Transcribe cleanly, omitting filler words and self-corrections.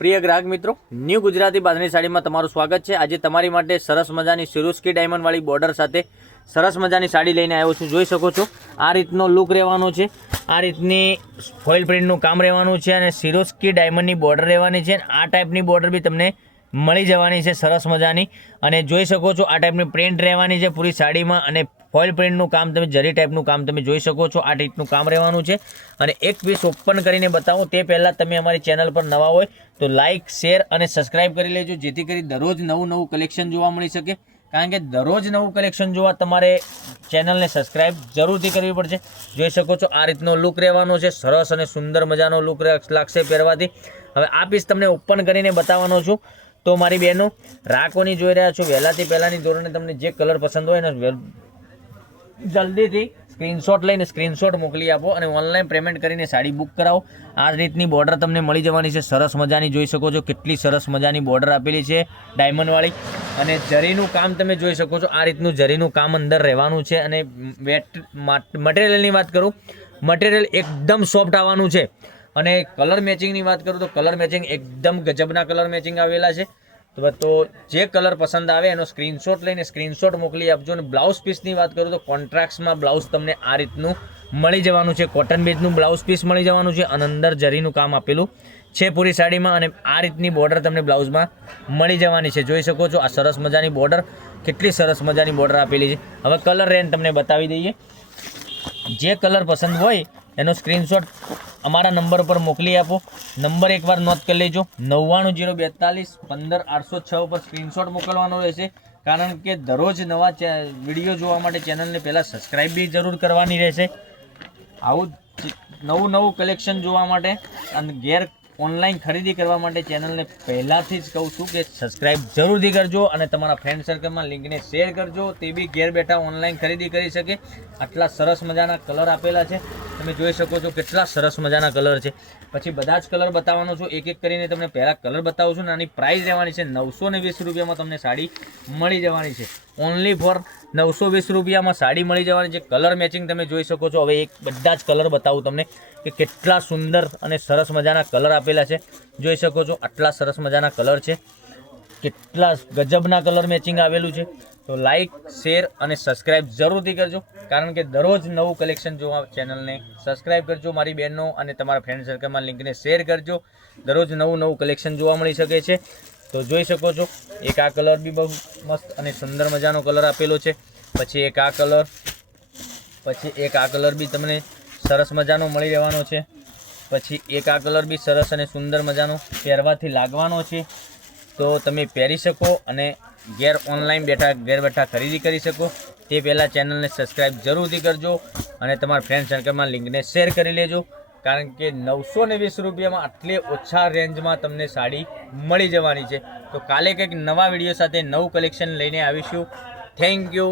પ્રિય ગ્રાહક મિત્રો, ન્યૂ ગુજરાતી બાંધણી સાડીમાં તમારું સ્વાગત છે। આજે તમારી માટે સરસ મજાની સિરોસ્કી ડાયમંડવાળી બોર્ડર સાથે સરસ મજાની સાડી લઈને આવ્યો છું। જોઈ શકો છો આ રીતનો લુક રહેવાનો છે, આ રીતની ફોઇલ પ્રિન્ટનું કામ રહેવાનું છે અને સિરોસ્કી ડાયમંડની બોર્ડર રહેવાની છે। આ ટાઈપની બોર્ડર બી તમને મળી જવાની છે સરસ મજાની। અને જોઈ શકો છો આ ટાઈપની પ્રિન્ટ રહેવાની છે પૂરી સાડીમાં અને ફોઇલ પ્રિન્ટનું કામ તમે જરી ટાઈપનું કામ તમે જોઈ શકો છો। આ રીતનું કામ રહેવાનું છે અને એક પીસ ઓપન કરીને બતાવો તે પહેલાં તમે અમારી ચેનલ પર નવા હોય તો લાઇક, શેર અને સબસ્ક્રાઇબ કરી લેજો, જેથી કરી દરરોજ નવું કલેક્શન જોવા મળી શકે। કારણ કે દરરોજ નવું કલેક્શન જોવા તમારે ચેનલને સબસ્ક્રાઇબ જરૂરથી કરવી પડશે। જોઈ શકો છો આ રીતનો લુક રહેવાનો છે, સરસ અને સુંદર મજાનો લુક લાગશે પહેરવાથી। હવે આ પીસ તમને ઓપન કરીને બતાવવાનો છું। તો મારી બહેનો રાકોની જોઈ રહ્યા છો, વહેલાથી પહેલાંની ધોરણે તમને જે કલર પસંદ હોય ને જલ્દીથી સ્ક્રીનશોટ મોકલી આપો અને ઓનલાઈન પેમેન્ટ કરીને સાડી બુક કરાવો। આ રીતની બોર્ડર તમને મળી જવાની છે સરસ મજાની। જોઈ શકો છો કેટલી સરસ મજાની બોર્ડર આપેલી છે ડાયમંડવાળી અને જરીનું કામ તમે જોઈ શકો છો। આ રીતનું જરીનું કામ અંદર રહેવાનું છે અને મટીરિયલની વાત કરું, મટીરિયલ એકદમ સોફ્ટ આવવાનું છે। અને કલર મેચિંગની વાત કરું તો કલર મેચિંગ એકદમ ગજબના કલર મેચિંગ આવેલા છે। તો જે કલર પસંદ આવે એનો સ્ક્રીનશોટ લઈને સ્ક્રીનશોટ મોકલી આપજો। અને બ્લાઉઝ પીસની વાત કરું તો કોન્ટ્રાક્ટમાં બ્લાઉઝ તમને આ રીતનું મળી જવાનું છે, કોટન બેઝનું બ્લાઉઝ પીસ મળી જવાનું છે અને અંદર જરીનું કામ આપેલું છે પૂરી સાડીમાં અને આ રીતની બોર્ડર તમને બ્લાઉઝમાં મળી જવાની છે। જોઈ શકો છો આ સરસ મજાની બોર્ડર, કેટલી સરસ મજાની બોર્ડર આપેલી છે। હવે કલર રેન્જ તમને બતાવી દઈએ, જે કલર પસંદ હોય એનો સ્ક્રીનશોટ અમારા નંબર પર મોકલી આપો। નંબર એકવાર નોટ કરી લેજો, 990241 15806 પર સ્ક્રીનશોટ મોકલવાનો રહેશે। કારણ કે દરરોજ નવા વિડીયો જોવા માટે ચેનલને પહેલાં સબસ્ક્રાઈબ બી જરૂર કરવાની રહેશે। આવું નવું કલેક્શન જોવા માટે અને ઓનલાઈન ખરીદી કરવા માટે ચેનલને પહેલાંથી જ કહું છું કે સબસ્ક્રાઈબ જરૂરથી કરજો અને તમારા ફ્રેન્ડ સર્કલમાં લિંકને શેર કરજો, તે બી ઘેર બેઠા ઓનલાઈન ખરીદી કરી શકે। આટલા સરસ મજાના કલર આપેલા છે, તમે જોઈ શકો છો કેટલા સરસ મજાના કલર છે। પછી બધા જ કલર બતાવવાનો છું, એક એક કરીને તમને પહેલાં કલર બતાવું છું। આની પ્રાઇસ રહેવાની છે 920 રૂપિયામાં તમને સાડી મળી જવાની છે। ઓનલી ફોર 920 રૂપિયામાં સાડી મળી જવાની છે। કલર મેચિંગ તમે જોઈ શકો છો। હવે બધા જ કલર બતાવું તમને કે કેટલા સુંદર અને સરસ મજાના કલર આપેલા છે। જોઈ શકો છો આટલા સરસ મજાના કલર છે, કેટલા ગજબના કલર મેચિંગ આવેલું છે। તો લાઇક, શેર અને સબસ્ક્રાઇબ જરૂરથી કરજો, કારણ કે દરરોજ નવું કલેક્શન જોવા ચેનલને સબસ્ક્રાઇબ કરજો મારી બહેનો અને તમારા ફ્રેન્ડ સર્કલમાં લિંકને શેર કરજો। દરરોજ નવું કલેક્શન જોવા મળી શકે છે। તો જોઈ શકો છો એક આ કલર બી બહુ મસ્ત અને સુંદર મજાનો કલર આપેલો છે। પછી એક આ કલર બી તમને સરસ મજાનો મળી રહેવાનો છે। પછી એક આ કલર બી સરસ અને સુંદર મજાનો પહેરવાથી લાગવાનો છે, તો તમે પહેરી શકો અને ઓનલાઈન ઘેર બેઠા ખરીદી કરી શકો। તે પહેલાં ચેનલને સબસ્ક્રાઈબ જરૂરથી કરજો અને તમારા ફ્રેન્ડ સર્કલમાં લિંકને શેર કરી લેજો, કારણ કે 920 રૂપિયામાં આટલી ઓછા રેન્જમાં તમને સાડી મળી જવાની છે। તો કાલે કંઈક નવા વિડીયો સાથે નવું કલેક્શન લઈને આવીશું। Thank you.